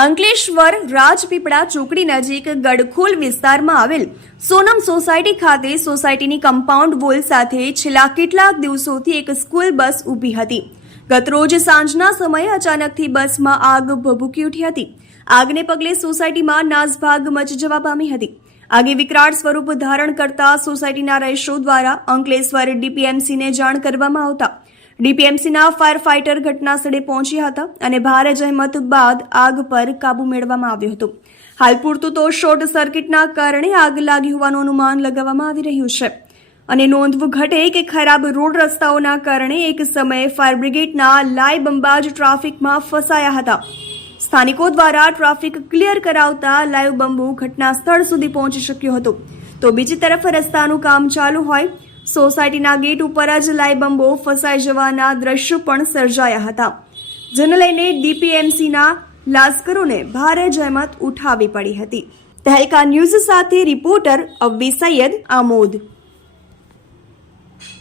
અંકલેશ્વર રાજપીપળા ચોકડી નજીક ગડખોલ વિસ્તારમાં આવેલ સોનમ સોસાયટી ખાતે સોસાયટીની કમ્પાઉન્ડ વોલ સાથે છેલ્લા કેટલાક દિવસોથી એક સ્કૂલ બસ ઊભી હતી. ગતરોજ સાંજના સમયે અચાનકથી બસમાં આગ ભભૂકી ઉઠી હતી. આગને પગલે સોસાયટીમાં નાસભાગ મચી જવા પામી હતી. આગે વિકરાળ સ્વરૂપ ધારણ કરતા સોસાયટીના રહીશો દ્વારા અંકલેશ્વર ડીપીએમસીને જાણ કરવામાં આવતા ડીપીએમસીના ફાયર ફાઇટર ઘટના સ્થળે પહોંચ્યા હતા અને ભારે જહેમત બાદ આગ પર કાબુ મેળવવામાં આવ્યો હતો. હાલ પૂરતું તો શોર્ટ સર્કિટના કારણે આગ લાગી હોવાનું અનુમાન લગાવવામાં આવી રહ્યું છે અને નોંધવું ઘટે કે ખરાબ રોડ રસ્તાઓના કારણે એક સમયે ફાયર બ્રિગેડના લાઈ બંબાજ ટ્રાફિકમાં ફસાયા હતા. સ્થાનિકો દ્વારા ટ્રાફિક ક્લિયર કરાવતા લાઈવ બંબો ઘટના સ્થળ સુધી પહોંચી શક્યો હતો. તો બીજી તરફ રસ્તાનું કામ ચાલુ હોય સોસાયટીના ગેટ ઉપર જ લાઈવ બંબો ફસાઈ જવાના દ્રશ્યો પણ સર્જાયા હતા, જેને લઈને ડીપીએમસીના લાશ્કરોને ભારે જહેમત ઉઠાવવી પડી હતી. તહેલકા ન્યૂઝ સાથે રિપોર્ટર અવ્વી સૈયદ, આમોદ.